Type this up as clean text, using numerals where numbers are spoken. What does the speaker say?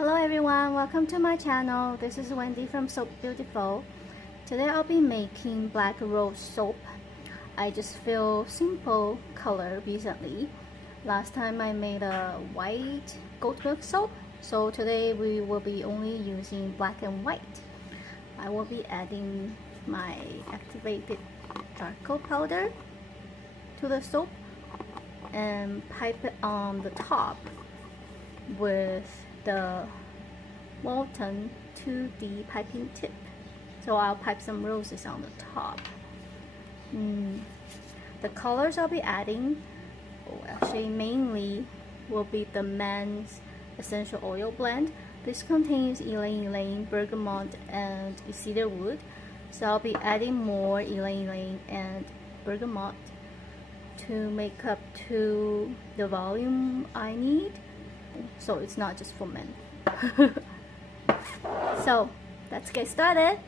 Hello everyone, welcome to my channel. This is Wendy from Soap Beautiful. Today I'll be making black rose soap. I just feel simple color recently. Last time I made a white goat milk soap, so today we will be only using black and white. I will be adding my activated charcoal powder to the soap and pipe it on the top with the molten 2D piping tip. So I'll pipe some roses on the top. The colors I'll be adding, actually mainly will be the men's essential oil blend. This contains ylang-ylang, bergamot, and cedarwood. So I'll be adding more ylang-ylang and bergamot to make up to the volume I need. So it's not just for men. So let's get started.